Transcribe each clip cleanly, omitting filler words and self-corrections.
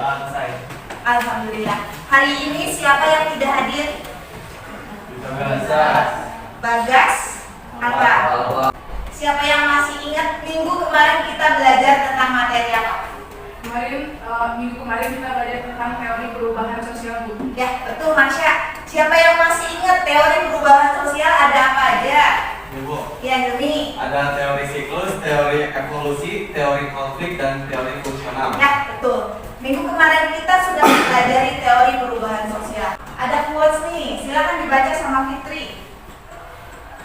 Selesai. Alhamdulillah. Hari ini siapa yang tidak hadir? Bagas. Angga. Siapa yang masih ingat minggu kemarin kita belajar tentang materi apa? Minggu kemarin kita belajar tentang teori perubahan sosial, Bu. Ya, betul Masya. Siapa yang masih ingat teori perubahan sosial ada apa aja? Ibu. Ya, Demi. Ada teori siklus, teori evolusi, teori konflik, dan teori fungsional. Ya, betul. Minggu kemarin kita sudah mempelajari teori perubahan sosial. Ada quotes nih, silakan dibaca sama Fitri.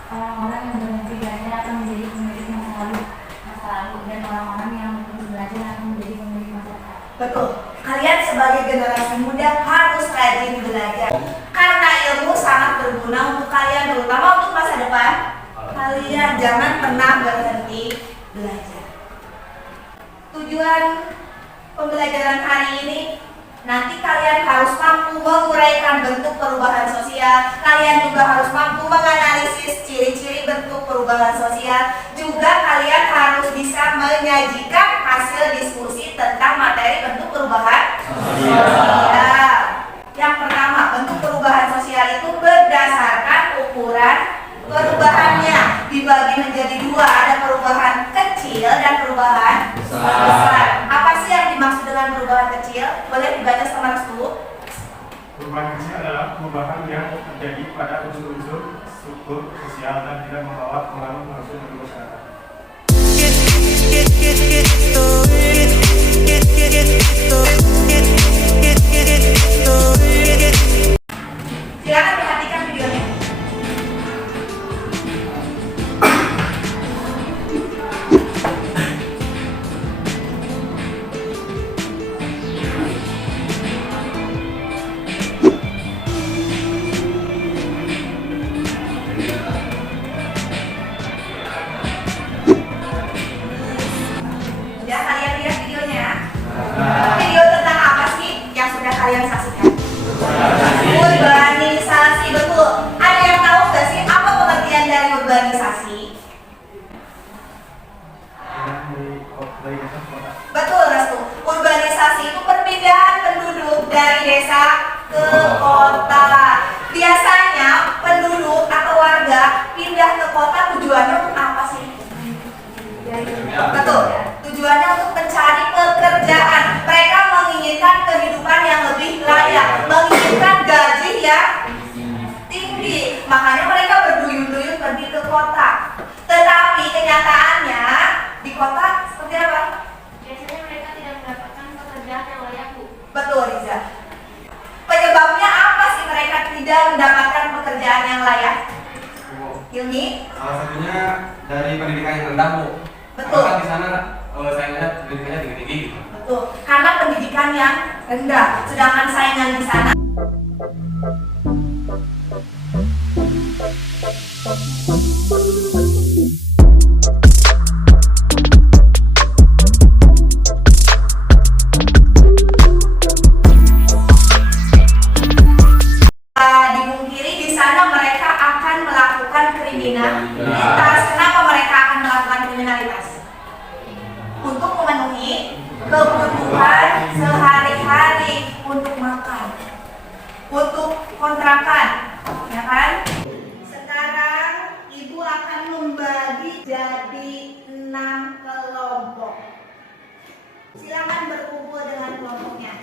Orang-orang yang berhenti belajar akan menjadi pemilik masa lalu, dan orang-orang yang terus belajar akan menjadi pemilik masa depan. Betul. Kalian sebagai generasi muda harus rajin belajar. Karena ilmu sangat berguna untuk kalian, terutama untuk masa depan. Kalian jangan pernah berhenti belajar. Tujuan pembelajaran hari ini, nanti kalian harus mampu menguraikan bentuk perubahan sosial. Kalian juga harus mampu menganalisis ciri-ciri bentuk perubahan sosial. Juga kalian harus bisa menyajikan hasil diskusi tentang materi bentuk perubahan sosial. Yang pertama, bentuk perubahan sosial itu berdasarkan ukuran perubahannya dibagi menjadi dua, ada perubahan kecil dan perubahan besar. Apa sih yang dimaksud dengan perubahan kecil? Boleh dibaca sama Restu? Perubahan kecil adalah perubahan yang terjadi pada unsur-unsur struktur sosial dan tidak membawa pengaruh langsung bagi masyarakat. Silakan perhatikan videonya. Sudah kalian lihat videonya? Video tentang apa sih yang sudah kalian saksikan? Urbanisasi, betul. Ada yang tahu nggak sih apa pengertian dari urbanisasi? Dari desa ke kota. Betul, Restu. Urbanisasi itu perpindahan penduduk dari desa ke kota. Biasanya penduduk atau warga pindah ke kota tujuannya untuk apa sih? Betul. Tujuannya untuk mencari pekerjaan. Mereka menginginkan kehidupan yang lebih layak, menginginkan gaji yang tinggi. Makanya mereka berduyun-duyun pergi ke kota. Tetapi kenyataannya di kota seperti apa? Biasanya mereka tidak mendapatkan pekerjaan yang layak, Bu. Betul, Riza. Penyebabnya apa sih mereka tidak mendapatkan pekerjaan yang layak? Hilmi? Salah satunya dari pendidikan yang rendah, Bu. Betul. Karena di sana saya lihat pendidikannya tinggi-tinggi gitu. Betul. Karena pendidikan yang rendah, sedangkan saingan di sana dimungkiri di sana mereka akan melakukan kriminalitas. Kenapa mereka akan melakukan kriminalitas? Untuk memenuhi kebutuhan sehari-hari, untuk makan, untuk kontrakan, ya kan? Sekarang ibu akan membagi jadi 6 kelompok. Silakan berkumpul dengan kelompoknya.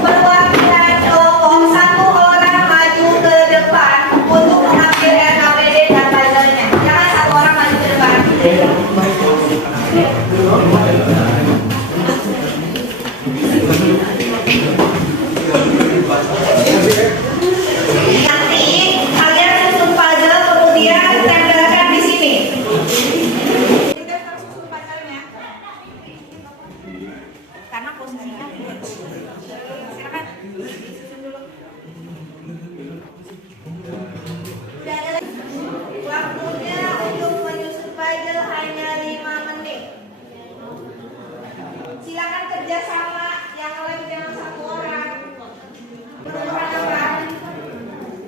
Perwakilan kelompok, satu orang maju ke depan untuk mengambil RKPD dan puzzle-nya. Jangan satu orang maju ke depan. Nanti kalian susun puzzle kemudian tempelkan di sini. Kita harus susun puzzle-nya. Karena posisinya tidak. Silakan disusun dulu. Udah ada lagi. Waktunya untuk menyusun puzzle hanya 5 menit. Silakan kerjasama, yang lain jangan satu orang. Perubahan apa?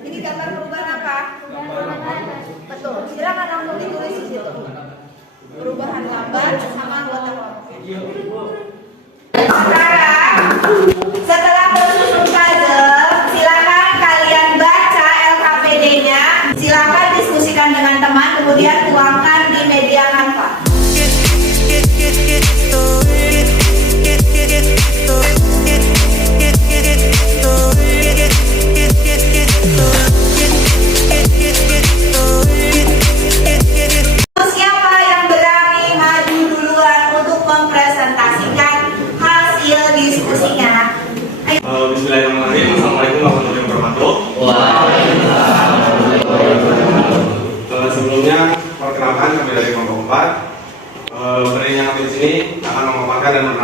Ini gambar perubahan apa? Betul. Silakan langsung ditulis di situ. Perubahan lambat sama anggota kelompok. Sekarang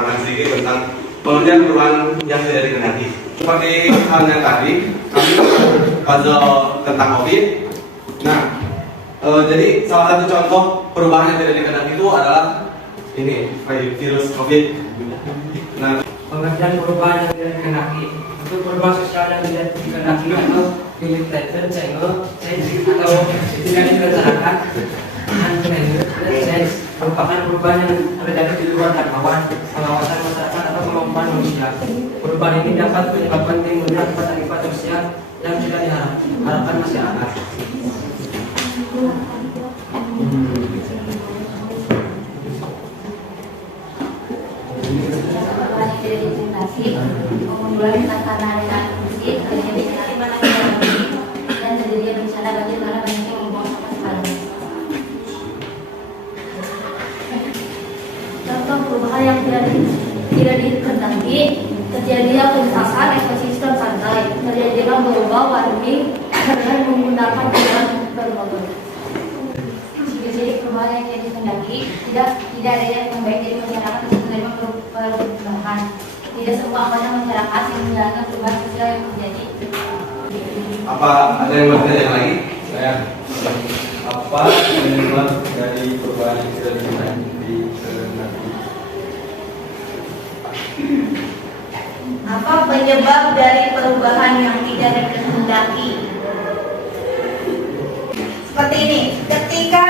menerangkan sedikit tentang pengertian perubahan yang tidak dikehendaki. Seperti halnya tadi, kami puzzle tentang COVID. Nah, jadi salah satu contoh perubahan yang tidak dikehendaki itu adalah ini, virus COVID. Nah, pengertian perubahan yang tidak dikehendaki itu perubahan sosial yang tidak dikehendaki atau limited change atau tidak direncanakan dan merupakan perubahan yang terjadi di luar jangkauan pengawasan masyarakat atau kemampuan manusia. Perubahan ini dapat menyebabkan timbulnya akibat sosial yang tidak diharapkan masyarakat. Pembunuhan karena dengan fisik terjadi dan terjadi bencana banjir karena banyaknya membuang sampah sembarangan. Contoh perubahan yang tidak dikehendaki, terjadinya pengerusakan ekosistem pantai, terjadinya global warming dengan menggunakan bahan bermutu. Jadi perubahan yang tidak dikehendaki tidak adanya yang baik dari masyarakat untuk menerima perubahan. Tidak semua anggota masyarakat yang menjalankan perubahan sosial yang terjadi. apa ada yang bertanya lagi? Saya apa penyebab dari perubahan yang tidak dikehendaki? Apa penyebab dari perubahan yang tidak dikehendaki? Seperti ini, ketika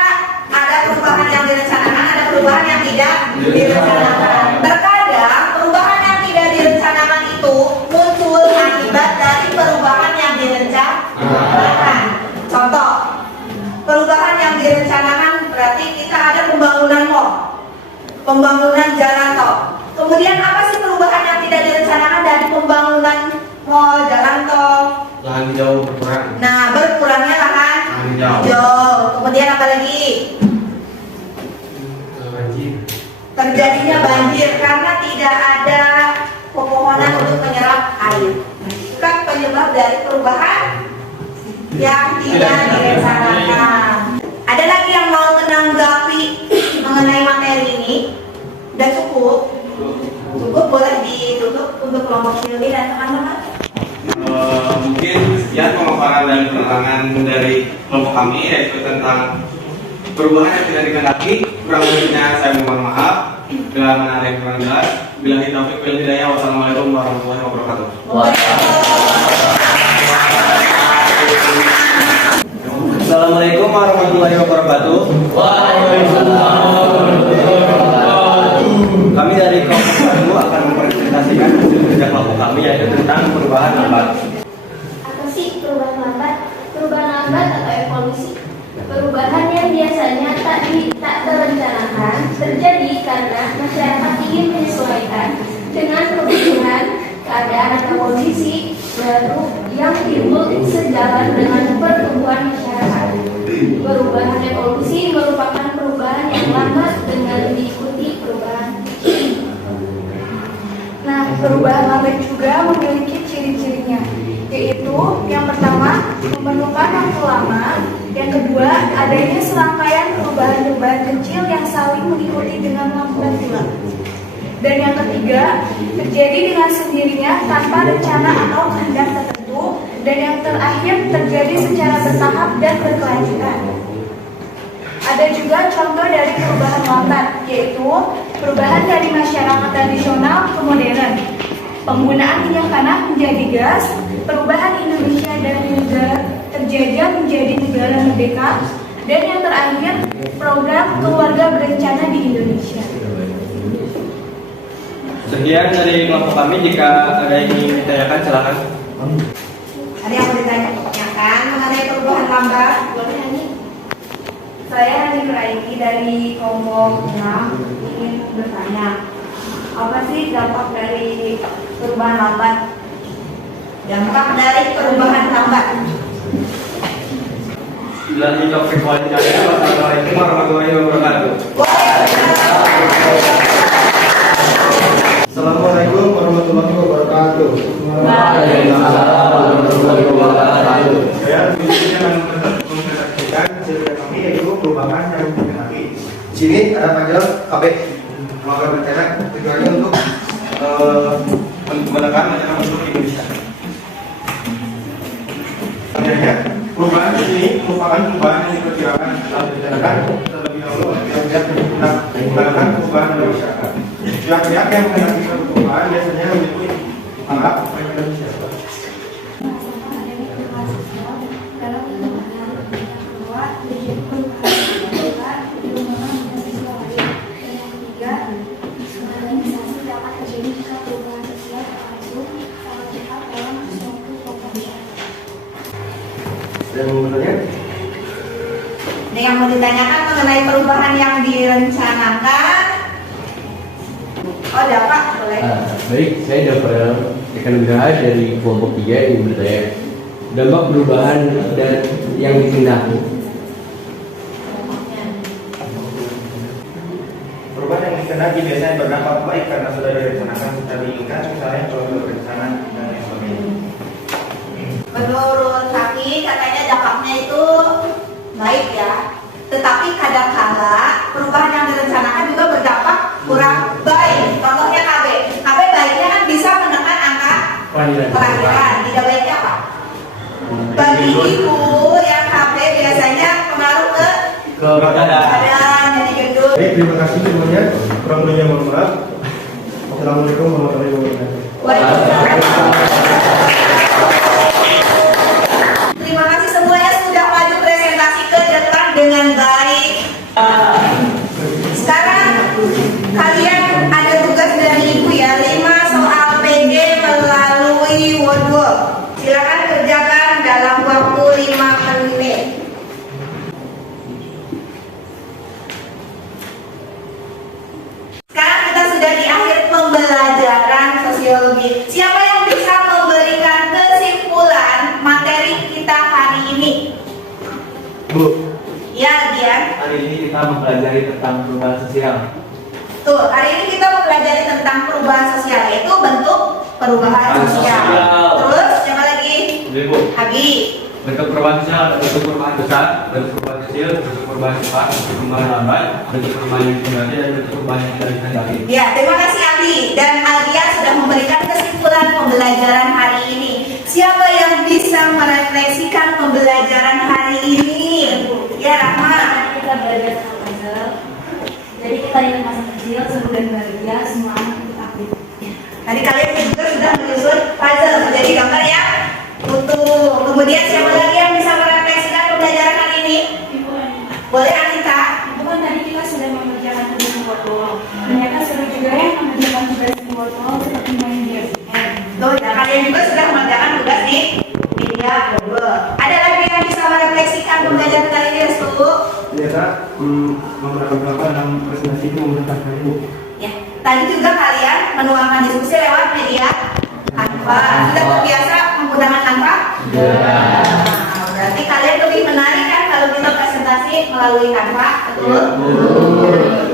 ada perubahan yang direncanakan, ada perubahan yang tidak direncanakan. Terkadang perubahan yang tidak direncanakan itu muncul akibat dari perubahan yang direncanakan. Contoh, perubahan yang direncanakan berarti kita ada pembangunan mall, pembangunan jalan tol. Kemudian apa sih perubahan yang tidak direncanakan dari pembangunan mall, jalan tol? Lahan hijau berkurang. Nah, berkurangnya lahan hijau. Kemudian apa lagi? Banjir. Terjadinya banjir karena tidak ada pepohonan untuk menyerap air. Bukan penyebab dari perubahan yang tidak direncanakan. Ada lagi yang mau menanggapi mengenai materi ini? Udah cukup? Cukup, boleh ditutup untuk kelompok Silvi dan teman-teman. Mungkin sekian pemaparan dan penerangan dari kelompok kami, yaitu tentang perubahan yang tidak dikehendaki. Kurang lebihnya saya mohon maaf. Bila mana ada yang kurang jelas, billahi taufiq wal hidayah. Wassalamualaikum warahmatullahi wabarakatuh. Assalamualaikum warahmatullahi wabarakatuh. Kami dari kelompok baru akan mempresentasikan hasil kerja kelompok kami, yaitu tentang perubahan lambat. Apa sih perubahan lambat? Perubahan lambat atau evolusi. Perubahan yang biasanya tak terencanakan terjadi karena masyarakat ingin menyesuaikan dengan kebutuhan, keadaan atau kondisi baru yang timbul sejalan dengan pertumbuhan masyarakat. Perubahan evolusi merupakan perubahan yang lambat dengan diikuti perubahan. Nah, perubahan lambat juga memiliki ciri-cirinya, yaitu yang pertama, memerlukan waktu lama, yang kedua, adanya serangkaian perubahan-perubahan kecil yang saling mengikuti dengan lambat pula, dan yang ketiga, terjadi dengan sendirinya tanpa rencana atau kehendak tertentu, dan yang terakhir terjadi secara bertahap dan berkelanjutan. Ada juga contoh dari perubahan lambat, yaitu perubahan dari masyarakat tradisional ke modern, penggunaan minyak tanah menjadi gas, perubahan Indonesia dari negara terjajah menjadi negara merdeka, dan yang terakhir program keluarga berencana di Indonesia. Sekian dari kelompok kami. Jika ada yang ingin ditanyakan, silakan. Ada yang mau ditanyakan mengenai perubahan lambat? Boleh Hani? Saya Hani Nuraini dari kelompok 6 ingin bertanya, apa sih dampak dari perubahan lambat? Dampak dari perubahan lambat. Billahi taufiq wal hidayah. Wassalamualaikum warahmatullahi wabarakatuh. Assalamualaikum warahmatullahi wabarakatuh. Saya akan mempresentasikan cerita kami, yaitu perubahan yang dikehendaki. Di sini ada panggil KB keluarga berencana, tujuannya untuk Kebijakan Rencana Usul Indonesia. Sebenarnya perubahan ini merupakan perubahan yang diperkirakan telah direncanakan terlebih dahulu oleh pihak yang menggunakan perubahan dari masyarakat. Pihak-pihak yang mengajukan perubahan biasanya menyebut alat Indonesia. Dan menurutnya Ada yang mau ditanyakan mengenai perubahan yang direncanakan? Oh, ada Pak, boleh. Baik, saya Dapel Eka Nugraha dari kelompok 3 yang bertanya dampak perubahan dan yang dikehendaki. Perubahan yang dikehendaki biasanya berdampak baik karena sudah direncanakan secara diinginkan, misalnya kalau berencana dan lain sebagainya. Menurut kami katanya dampaknya itu baik ya. Tetapi kadang-kala perubahan yang direncanakan juga berdampak kurang baik. Contohnya KB. KB baiknya kan bisa menekan angka kelahiran. Tidak baiknya apa? Bagi ibu yang KB biasanya pengaruh ke badan, jadi gendut. Baik, terima kasih semuanya. Kurang lebihnya mohon maaf. Assalamualaikum warahmatullahi wabarakatuh. Waalaikumsalam. Terima kasih semuanya sudah maju presentasi ke depan dengan baik. Sekarang kalian ada tugas dari ibu ya, 5 soal PG melalui Wordwall. Silakan kerjakan dalam waktu 5 menit. Sekarang kita sudah di akhir pembelajaran sosiologi. Siapa yang bisa memberikan kesimpulan materi kita hari ini? Bu, Ya, Dian. hari ini kita mempelajari tentang perubahan sosial. Tuh, hari ini kita mempelajari tentang perubahan sosial, yaitu bentuk perubahan sosial. Terus, siapa lagi? Ibu, Abi. bentuk perubahan sosial ada bentuk perubahan besar, bentuk perubahan kecil, bentuk perubahan cepat, bentuk perubahan lambat, bentuk perubahan yang dikehendaki dan bentuk perubahan yang tidak dikehendaki. Ya, terima kasih Abi. Dan Alia sudah memberikan kesimpulan pembelajaran hari ini. Siapa yang bisa merefleksikan pembelajaran hari ini? Ya, Rahma. Kita belajar tentang puzzle. Jadi kita yang masa kecil seru dan bahagia, semua anak ikut aktif. Tadi kalian juga sudah menyusun puzzle menjadi gambar yang utuh. Kemudian siapa lagi yang bisa merefleksikan pembelajaran hari ini? Boleh Anita? Bukan tadi kita sudah mengerjakan tugas di Wordwall. Ternyata seru juga ya mengerjakan tugas di Wordwall seperti main game. Tuh, ya kalian juga sudah mengerjakan tugas di media Wordwall. Ada lagi yang bisa merefleksikan pembelajaran kali ini, Restu? Ternyata menggunakan berapa dalam presentasi itu memudahkan ibu. Ya, tadi juga kalian menuangkan diskusi lewat media Canva. Sudah terbiasa menggunakan Canva? Nah, berarti kalian lebih menarik kan kalau kita presentasi melalui Canva, betul?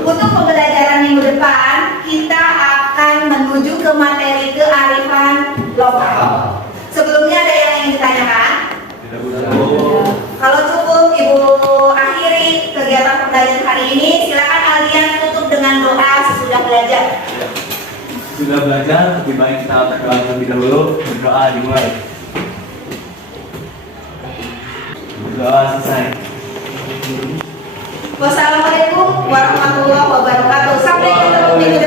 Untuk pembelajaran minggu depan, kita akan menuju ke materi kearifan lokal. Sebelumnya ada yang ingin ditanyakan? Kalau cukup Ibu akhiri kegiatan pembelajaran hari ini, silakan kalian tutup dengan doa sesudah belajar. Sudah belajar, lebih baik kita berdoa terlebih dahulu. Berdoa dimulai. Berdoa selesai. Wassalamualaikum warahmatullahi wabarakatuh. Sampai ketemu minggu